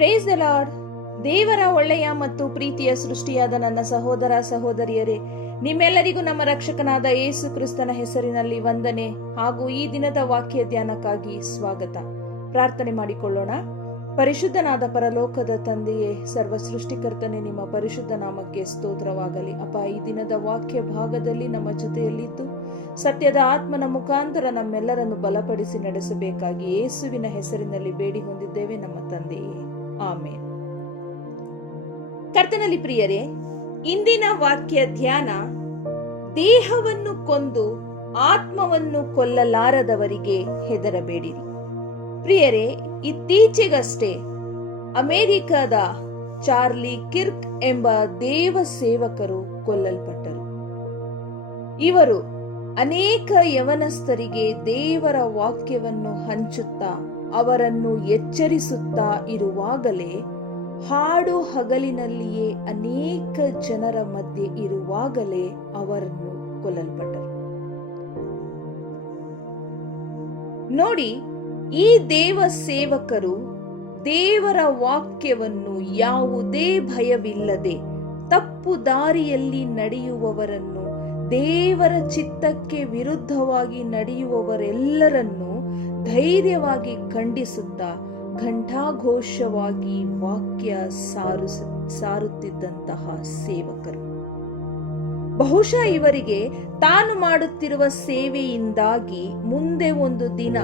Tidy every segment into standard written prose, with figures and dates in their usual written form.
Praise the lord. ದೇವರ ಒಳ್ಳೆಯ ಮತ್ತು ಪ್ರೀತಿಯ ಸೃಷ್ಟಿಯಾದ ನನ್ನ ಸಹೋದರ ಸಹೋದರಿಯರೇ, ನಿಮ್ಮೆಲ್ಲರಿಗೂ ನಮ್ಮ ರಕ್ಷಕನಾದ ಯೇಸು ಕ್ರಿಸ್ತನ ಹೆಸರಿನಲ್ಲಿ ವಂದನೆ ಹಾಗೂ ಈ ದಿನದ ವಾಕ್ಯ ಧ್ಯಾನಕ್ಕಾಗಿ ಸ್ವಾಗತ. ಪ್ರಾರ್ಥನೆ ಮಾಡಿಕೊಳ್ಳೋಣ. ಪರಿಶುದ್ಧನಾದ ಪರಲೋಕದ ತಂದೆಯೇ, ಸರ್ವ ಸೃಷ್ಟಿಕರ್ತನೆ, ನಿಮ್ಮ ಪರಿಶುದ್ಧ ನಾಮಕ್ಕೆ ಸ್ತೋತ್ರವಾಗಲಿ. ಅಪ್ಪ, ಈ ದಿನದ ವಾಕ್ಯ ಭಾಗದಲ್ಲಿ ನಮ್ಮ ಜೊತೆಯಲ್ಲಿದ್ದು ಸತ್ಯದ ಆತ್ಮನ ಮುಖಾಂತರ ನಮ್ಮೆಲ್ಲರನ್ನು ಬಲಪಡಿಸಿ ನಡೆಸಬೇಕಾಗಿ ಯೇಸುವಿನ ಹೆಸರಿನಲ್ಲಿ ಬೇಡಿ ಹೊಂದಿದ್ದೇವೆ ನಮ್ಮ ತಂದೆಯೇ, ಆಮೇನ್. ಕರ್ತನಲ್ಲಿ ಪ್ರಿಯರೇ, ಇಂದಿನ ವಾಕ್ಯ ಧ್ಯಾನ, ದೇಹವನ್ನು ಕೊಂದು ಆತ್ಮವನ್ನು ಕೊಲ್ಲಲಾರದವರಿಗೆ ಹೆದರಬೇಡಿರಿ. ಪ್ರಿಯರೇ, ಇತ್ತೀಚೆಗಷ್ಟೇ ಅಮೆರಿಕದ ಚಾರ್ಲಿ ಕಿರ್ಕ್ ಎಂಬ ದೇವ ಸೇವಕರು ಕೊಲ್ಲಲ್ಪಟ್ಟರು. ಇವರು ಅನೇಕ ಯವನಸ್ಥರಿಗೆ ದೇವರ ವಾಕ್ಯವನ್ನು ಹಂಚುತ್ತಾ ಅವರನ್ನು ಎಚ್ಚರಿಸುತ್ತಾ ಇರುವಾಗಲೇ, ಹಾಡು ಹಗಲಿನಲ್ಲಿಯೇ ಅನೇಕ ಜನರ ಮಧ್ಯೆ ಇರುವಾಗಲೇ ಅವರನ್ನು ಕೊಲ್ಲಲ್ಪಟ್ಟರು. ನೋಡಿ, ಈ ದೇವ ಸೇವಕರು ದೇವರ ವಾಕ್ಯವನ್ನು ಯಾವುದೇ ಭಯವಿಲ್ಲದೆ ತಪ್ಪು ದಾರಿಯಲ್ಲಿ ನಡೆಯುವವರನ್ನು, ದೇವರ ಚಿತ್ತಕ್ಕೆ ವಿರುದ್ಧವಾಗಿ ನಡೆಯುವವರೆಲ್ಲರನ್ನು ಧೈರ್ಯವಾಗಿ ಖಂಡಿಸುತ್ತಾ ಘಂಟಾಘೋಷವಾಗಿ ವಾಕ್ಯ ಸಾರುತ್ತಿದ್ದಂತಹ ಸೇವಕರು. ಬಹುಶಃ ಇವರಿಗೆ ತಾನು ಮಾಡುತ್ತಿರುವ ಸೇವೆಯಿಂದಾಗಿ ಮುಂದೆ ಒಂದು ದಿನ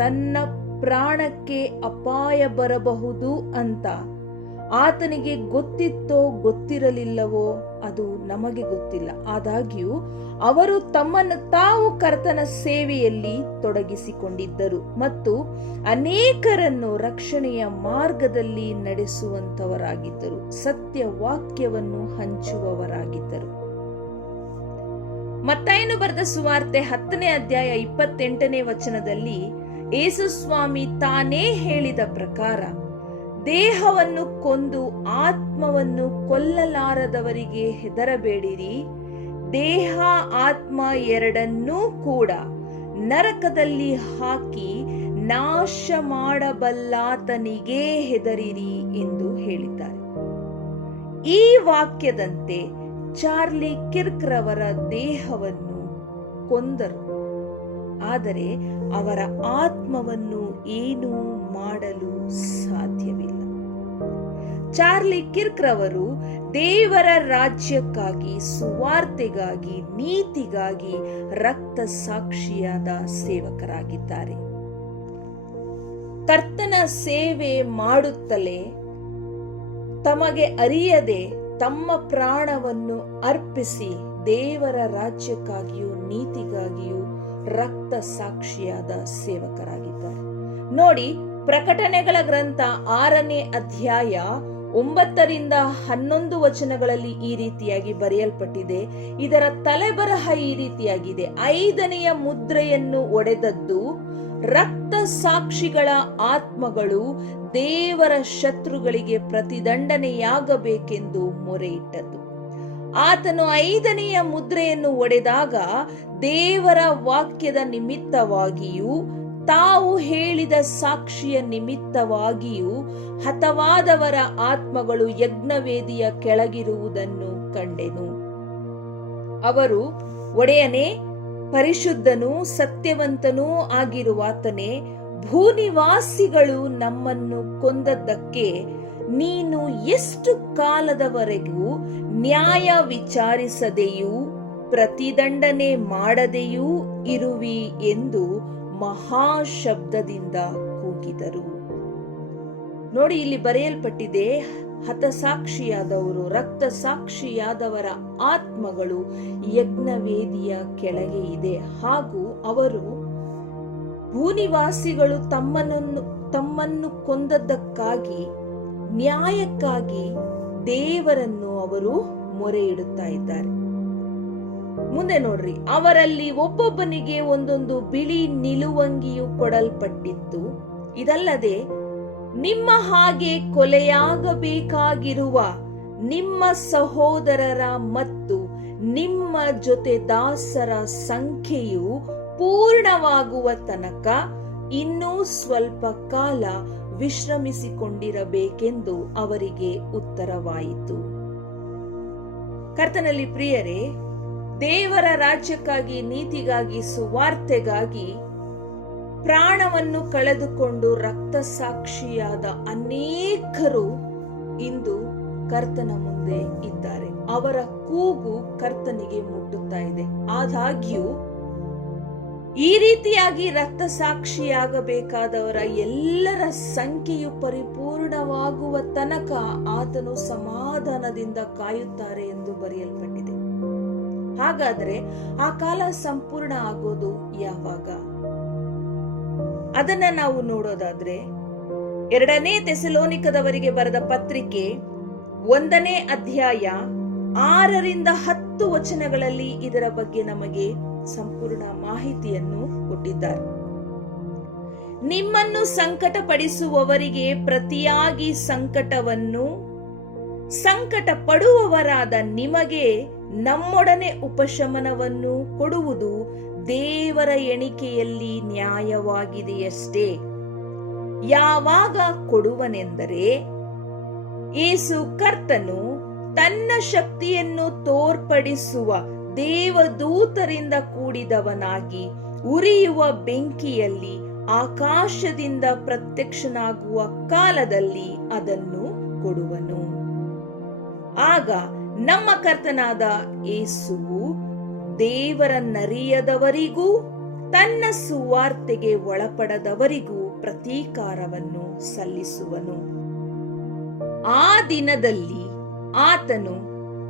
ತನ್ನ ಪ್ರಾಣಕ್ಕೆ ಅಪಾಯ ಬರಬಹುದು ಅಂತ ಆತನಿಗೆ ಗೊತ್ತಿತ್ತೋ ಗೊತ್ತಿರಲಿಲ್ಲವೋ ಅದು ನಮಗೆ ಗೊತ್ತಿಲ್ಲ. ಆದಾಗ್ಯೂ ಅವರು ತಮ್ಮನ್ನು ತಾವು ಕರ್ತನ ಸೇವೆಯಲ್ಲಿ ತೊಡಗಿಸಿಕೊಂಡಿದ್ದರು ಮತ್ತು ಅನೇಕರನ್ನು ರಕ್ಷಣೆಯ ಮಾರ್ಗದಲ್ಲಿ ನಡೆಸುವಂತವರಾಗಿದ್ದರು, ಸತ್ಯ ವಾಕ್ಯವನ್ನು ಹಂಚುವವರಾಗಿದ್ದರು. ಮತ್ತಾಯನು ಬರೆದ ಸುವಾರ್ತೆ 10ನೇ ಅಧ್ಯಾಯ 28ನೇ ವಚನದಲ್ಲಿ ಯೇಸು ಸ್ವಾಮಿ ತಾನೇ ಹೇಳಿದ ಪ್ರಕಾರ, ದೇಹವನ್ನು ಕೊಂದು ಆತ್ಮವನ್ನು ಕೊಲ್ಲಲಾರದವರಿಗೆ ಹೆದರಬೇಡಿರಿ. ದೇಹ ಆತ್ಮ ಎರಡನ್ನೂ ಕೂಡ ನರಕದಲ್ಲಿ ಹಾಕಿ ನಾಶ ಮಾಡಬಲ್ಲಾತನಿಗೇ ಹೆದರಿರಿ ಎಂದು ಹೇಳಿದ್ದಾರೆ. ಈ ವಾಕ್ಯದಂತೆ ಚಾರ್ಲಿ ಕಿರ್ಕ್ ರವರ ದೇಹವನ್ನು ಕೊಂದರು, ಆದರೆ ಅವರ ಆತ್ಮವನ್ನು ಏನೂ ಮಾಡಲು ಸಾಧ್ಯವಿಲ್ಲ. ಚಾರ್ಲಿ ಕಿರ್ಕ್ ರವರು ದೇವರ ರಾಜ್ಯಕ್ಕಾಗಿ, ಸುವಾರ್ತೆಗಾಗಿ, ನೀತಿಗಾಗಿ ರಕ್ತ ಸಾಕ್ಷಿಯಾದ ಸೇವಕರಾಗಿದ್ದಾರೆ. ಕರ್ತನ ಸೇವೆ ಮಾಡುತ್ತಲೇ ತಮಗೆ ಅರಿಯದೆ ತಮ್ಮ ಪ್ರಾಣವನ್ನು ಅರ್ಪಿಸಿ ದೇವರ ರಾಜ್ಯಕ್ಕಾಗಿಯೂ ನೀತಿಗಾಗಿಯೂ ರಕ್ತ ಸಾಕ್ಷಿಯಾದ ಸೇವಕರಾಗಿದ್ದಾರೆ. ನೋಡಿ, ಪ್ರಕಟಣೆಗಳ ಗ್ರಂಥ 6ನೇ ಅಧ್ಯಾಯ 9ರಿಂದ 11 ವಚನಗಳಲ್ಲಿ ಈ ರೀತಿಯಾಗಿ ಬರೆಯಲ್ಪಟ್ಟಿದೆ. ಇದರ ತಲೆಬರಹ ಈ ರೀತಿಯಾಗಿದೆ: 5ನೆಯ ಮುದ್ರೆಯನ್ನು ಒಡೆದದ್ದು ರಕ್ತ ಸಾಕ್ಷಿಗಳ ಆತ್ಮಗಳು ದೇವರ ಶತ್ರುಗಳಿಗೆ ಪ್ರತಿದಂಡನೆಯಾಗಬೇಕೆಂದು ಮೊರೆಯಿಟ್ಟದ್ದು. ಆತನು 5ನೆಯ ಮುದ್ರೆಯನ್ನು ಒಡೆದಾಗ ದೇವರ ವಾಕ್ಯದ ನಿಮಿತ್ತವಾಗಿಯೂ ತಾವು ಹೇಳಿದ ಸಾಕ್ಷಿಯ ನಿಮಿತ್ತವಾಗಿಯೂ ಹತವಾದವರ ಆತ್ಮಗಳು ಯಜ್ಞವೇದಿಯ ಕೆಳಗಿರುವುದನ್ನು ಕಂಡೆನು. ಅವರು, ಒಡೆಯನೇ, ಪರಿಶುದ್ಧನೂ ಸತ್ಯವಂತನೂ ಆಗಿರುವಾತನೇ, ಭೂನಿವಾಸಿಗಳು ನಮ್ಮನ್ನು ಕೊಂದದ್ದಕ್ಕೆ ನೀನು ಎಷ್ಟು ಕಾಲದವರೆಗೂ ನ್ಯಾಯ ವಿಚಾರಿಸದೆಯೂ ಪ್ರತಿದಂಡನೆ ಮಾಡದೆಯೂ ಇರುವಿ ಎಂದು ಮಹಾಶಬ್ದದಿಂದ ಕೂಗಿದರು. ನೋಡಿ, ಇಲ್ಲಿ ಬರೆಯಲ್ಪಟ್ಟಿದೆ, ಹತಸಾಕ್ಷಿಯಾದವರು, ರಕ್ತ ಸಾಕ್ಷಿಯಾದವರ ಆತ್ಮಗಳು ಯಜ್ಞವೇದಿಯ ಕೆಳಗೆ ಇದೆ. ಹಾಗೂ ಅವರು, ಭೂನಿವಾಸಿಗಳು ತಮ್ಮನ್ನು ಕೊಂದದ್ದಕ್ಕಾಗಿ, ನ್ಯಾಯಕ್ಕಾಗಿ ದೇವರನ್ನು ಅವರು ಮೊರೆ ಇಡುತ್ತಾ ಇದ್ದಾರೆ. ಮುಂದೆ ನೋಡ್ರಿ, ಅವರಲ್ಲಿ ಒಬ್ಬೊಬ್ಬನಿಗೆ ಒಂದೊಂದು ಬಿಳಿ ನಿಲುವಂಗಿಯು ಕೊಡಲ್ಪಟ್ಟಿತ್ತು. ಇದಲ್ಲದೆ ನಿಮ್ಮ ಹಾಗೆ ಕೊಲೆಯಾಗಬೇಕಾಗಿರುವ ನಿಮ್ಮ ಸಹೋದರರ ಮತ್ತು ನಿಮ್ಮ ಜೊತೆ ದಾಸರ ಸಂಖ್ಯೆಯು ಪೂರ್ಣವಾಗುವ ತನಕ ಇನ್ನೂ ಸ್ವಲ್ಪ ಕಾಲ ವಿಶ್ರಮಿಸಿಕೊಂಡಿರಬೇಕೆಂದು ಅವರಿಗೆ ಉತ್ತರವಾಯಿತು. ಕರ್ತನಲ್ಲಿ ಪ್ರಿಯರೇ, ದೇವರ ರಾಜ್ಯಕ್ಕಾಗಿ, ನೀತಿಗಾಗಿ, ಸುವಾರ್ತೆಗಾಗಿ ಪ್ರಾಣವನ್ನು ಕಳೆದುಕೊಂಡು ರಕ್ತಸಾಕ್ಷಿಯಾದ ಅನೇಕರು ಇಂದು ಕರ್ತನ ಮುಂದೆ ಇದ್ದಾರೆ. ಅವರ ಕೂಗು ಕರ್ತನಿಗೆ ಮುಟ್ಟುತ್ತಾ ಇದೆ. ಆದಾಗ್ಯೂ ಈ ರೀತಿಯಾಗಿ ರಕ್ತಸಾಕ್ಷಿಯಾಗಬೇಕಾದವರ ಎಲ್ಲರ ಸಂಖ್ಯೆಯು ಪರಿಪೂರ್ಣವಾಗುವ ತನಕ ಆತನು ಸಮಾಧಾನದಿಂದ ಕಾಯುತ್ತಾರೆ ಎಂದು ಬರೆಯಲ್ಪಟ್ಟಿದೆ. ಹಾಗಾದರೆ ಆ ಕಾಲ ಸಂಪೂರ್ಣ ಆಗೋದು ಯಾವಾಗ? ಅದನ್ನ ನಾವು ನೋಡೋದಾದ್ರೆ 2ನೇ ಥೆಸಲೋನಿಕದವರಿಗೆ ಬರೆದ ಪತ್ರಿಕೆ 1ನೇ ಅಧ್ಯಾಯ 6ರಿಂದ 10 ವಚನಗಳಲ್ಲಿ ಇದರ ಬಗ್ಗೆ ನಮಗೆ ಸಂಪೂರ್ಣ ಮಾಹಿತಿಯನ್ನು ಕೊಟ್ಟಿದ್ದಾರೆ. ನಿಮ್ಮನ್ನು ಸಂಕಟಪಡಿಸುವವರಿಗೆ ಪ್ರತಿಯಾಗಿ ಸಂಕಟವನ್ನು, ಸಂಕಟ ಪಡುವವರಾದ ನಿಮಗೆ ನಮ್ಮೊಡನೆ ಉಪಶಮನವನ್ನು ಕೊಡುವುದು ದೇವರ ಎಣಿಕೆಯಲ್ಲಿ ನ್ಯಾಯವಾಗಿದೆಯಷ್ಟೇ. ಯಾವಾಗ ಕೊಡುವನೆಂದರೆ, ಯೇಸು ಕರ್ತನು ತನ್ನ ಶಕ್ತಿಯನ್ನು ತೋರ್ಪಡಿಸುವ ದೇವದೂತರಿಂದ ಕೂಡಿದವನಾಗಿ ಉರಿಯುವ ಬೆಂಕಿಯಲ್ಲಿ ಆಕಾಶದಿಂದ ಪ್ರತ್ಯಕ್ಷನಾಗುವ ಕಾಲದಲ್ಲಿ ಅದನ್ನು ಕೊಡುವನು. ಆಗ ನಮ್ಮ ಕರ್ತನಾದ ಯೇಸುವು ದೇವರನ್ನರಿಯದವರಿಗೂ ತನ್ನ ಸುವಾರ್ತೆಗೆ ಒಳಪಡದವರಿಗೂ ಪ್ರತೀಕಾರವನ್ನು ಸಲ್ಲಿಸುವನು. ಆ ದಿನದಲ್ಲಿ ಆತನು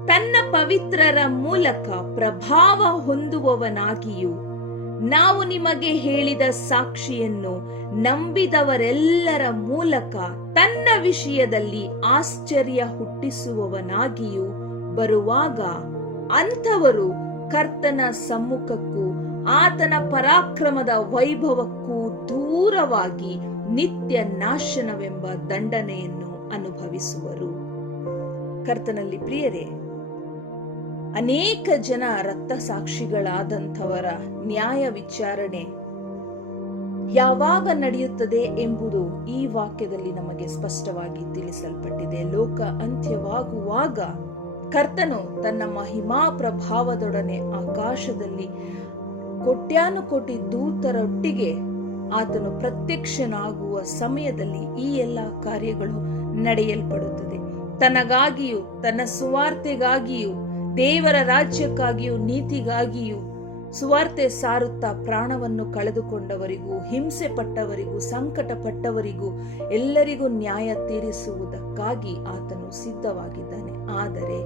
ತನ್ನ ಪವಿತ್ರರ ಮೂಲಕ ಪ್ರಭಾವ ಹೊಂದುವವನಾಗಿಯೂ ನಾವು ನಿಮಗೆ ಹೇಳಿದ ಸಾಕ್ಷಿಯನ್ನು ನಂಬಿದವರೆಲ್ಲರ ಮೂಲಕ ತನ್ನ ವಿಷಯದಲ್ಲಿ ಆಶ್ಚರ್ಯ ಹುಟ್ಟಿಸುವವನಾಗಿಯೂ ಬರುವಾಗ ಅಂಥವರು ಕರ್ತನ ಸಮ್ಮುಖಕ್ಕೂ ಆತನ ಪರಾಕ್ರಮದ ವೈಭವಕ್ಕೂ ದೂರವಾಗಿ ನಿತ್ಯ ನಾಶನವೆಂಬ ದಂಡನೆಯನ್ನು ಅನುಭವಿಸುವರು. ಕರ್ತನಲ್ಲಿ ಪ್ರಿಯರೇ, ಅನೇಕ ಜನ ರಕ್ತಸಾಕ್ಷಿಗಳಾದಂಥವರ ನ್ಯಾಯ ವಿಚಾರಣೆ ಯಾವಾಗ ನಡೆಯುತ್ತದೆ ಎಂಬುದು ಈ ವಾಕ್ಯದಲ್ಲಿ ನಮಗೆ ಸ್ಪಷ್ಟವಾಗಿ ತಿಳಿಸಲ್ಪಟ್ಟಿದೆ. ಲೋಕ ಅಂತ್ಯವಾಗುವಾಗ ಕರ್ತನು ತನ್ನ ಮಹಿಮಾ ಪ್ರಭಾವದೊಡನೆ ಆಕಾಶದಲ್ಲಿ ಕೋಟ್ಯಾನುಕೋಟಿ ದೂತರೊಟ್ಟಿಗೆ ಆತನು ಪ್ರತ್ಯಕ್ಷನಾಗುವ ಸಮಯದಲ್ಲಿ ಈ ಎಲ್ಲ ಕಾರ್ಯಗಳು ನಡೆಯಲ್ಪಡುತ್ತದೆ. ತನಗಾಗಿಯೂ ತನ್ನ ಸುವಾರ್ತೆಗಾಗಿಯೂ ದೇವರ ರಾಜ್ಯಕ್ಕಾಗಿಯೂ ನೀತಿಗಾಗಿಯೂ ಸುವಾರ್ತೆ ಸಾರುತ್ತಾ ಪ್ರಾಣವನ್ನು ಕಳೆದುಕೊಂಡವರಿಗೂ, ಹಿಂಸೆ ಪಟ್ಟವರಿಗೂ, ಸಂಕಟ ಪಟ್ಟವರಿಗೂ ಎಲ್ಲರಿಗೂ ನ್ಯಾಯ ತೀರಿಸುವುದಕ್ಕಾಗಿ ಆತನು ಸಿದ್ಧವಾಗಿದ್ದಾನೆ. ಆದರೆ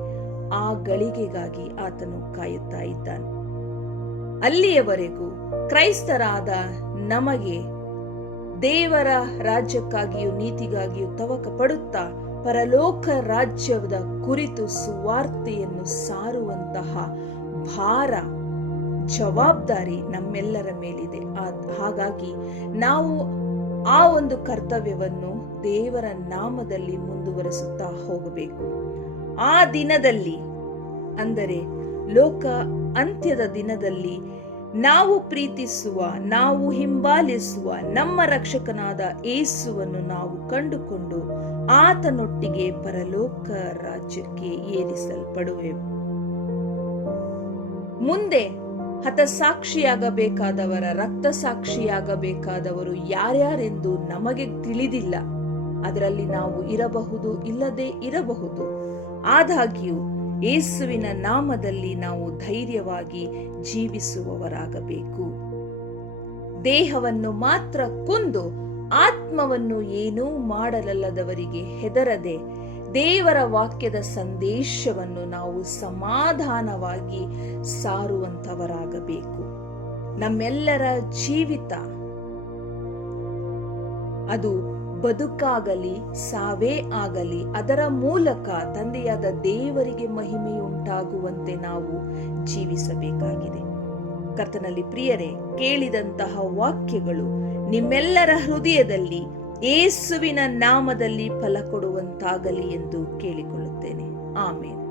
ಆ ಗಳಿಗೆಗಾಗಿ ಆತನು ಕಾಯುತ್ತಾ ಇದ್ದಾನೆ. ಅಲ್ಲಿಯವರೆಗೂ ಕ್ರೈಸ್ತರಾದ ನಮಗೆ ದೇವರ ರಾಜ್ಯಕ್ಕಾಗಿಯೂ ನೀತಿಗಾಗಿಯೂ ತವಕ ಪಡುತ್ತಾ ಪರಲೋಕ ರಾಜ್ಯದ ಕುರಿತು ಸುವಾರ್ತೆಯನ್ನು ಸಾರುವಂತಹ ಭಾರ, ಜವಾಬ್ದಾರಿ ನಮ್ಮೆಲ್ಲರ ಮೇಲಿದೆ. ಹಾಗಾಗಿ ನಾವು ಆ ಒಂದು ಕರ್ತವ್ಯವನ್ನು ದೇವರ ನಾಮದಲ್ಲಿ ಮುಂದುವರಿಸುತ್ತಾ ಹೋಗಬೇಕು. ಆ ದಿನದಲ್ಲಿ, ಅಂದರೆ ಲೋಕ ಅಂತ್ಯದ ದಿನದಲ್ಲಿ, ನಾವು ಪ್ರೀತಿಸುವ, ನಾವು ಹಿಂಬಾಲಿಸುವ ನಮ್ಮ ರಕ್ಷಕನಾದ ಯೇಸುವನ್ನು ನಾವು ಕಂಡುಕೊಂಡು ಆತನೊಟ್ಟಿಗೆ ಪರಲೋಕ ರಾಜ್ಯಕ್ಕೆ ಏರಿಸಲ್ಪಡುವೆವು. ಮುಂದೆ ಹತಸಾಕ್ಷಿಯಾಗಬೇಕಾದವರ, ರಕ್ತಸಾಕ್ಷಿಯಾಗಬೇಕಾದವರು ಯಾರ್ಯಾರೆಂದು ನಮಗೆ ತಿಳಿದಿಲ್ಲ. ಅದರಲ್ಲಿ ನಾವು ಇರಬಹುದು, ಇಲ್ಲದೆ ಇರಬಹುದು. ಆದಾಗ್ಯೂ ಯೇಸುವಿನ ನಾಮದಲ್ಲಿ ನಾವು ಧೈರ್ಯವಾಗಿ ಜೀವಿಸುವವರಾಗಬೇಕು. ದೇಹವನ್ನು ಮಾತ್ರ ಕೊಂದು ಆತ್ಮವನ್ನು ಏನೂ ಮಾಡಲಲ್ಲದವರಿಗೆ ಹೆದರದೆ ದೇವರ ವಾಕ್ಯದ ಸಂದೇಶವನ್ನು ನಾವು ಸಮಾಧಾನವಾಗಿ ಸಾರುವಂತವರಾಗಬೇಕು. ನಮ್ಮೆಲ್ಲರ ಜೀವಿತ, ಅದು ಬದುಕಾಗಲಿ ಸಾವೇ ಆಗಲಿ, ಅದರ ಮೂಲಕ ತಂದೆಯಾದ ದೇವರಿಗೆ ಮಹಿಮೆಯುಂಟಾಗುವಂತೆ ನಾವು ಜೀವಿಸಬೇಕಾಗಿದೆ. ಕರ್ತನಲ್ಲಿ ಪ್ರಿಯರೇ, ಕೇಳಿದಂತಹ ವಾಕ್ಯಗಳು ನಿಮ್ಮೆಲ್ಲರ ಹೃದಯದಲ್ಲಿ ಯೇಸುವಿನ ನಾಮದಲ್ಲಿ ಫಲ ಕೊಡುವಂತಾಗಲಿ ಎಂದು ಕೇಳಿಕೊಳ್ಳುತ್ತೇನೆ. ಆಮೇನ್.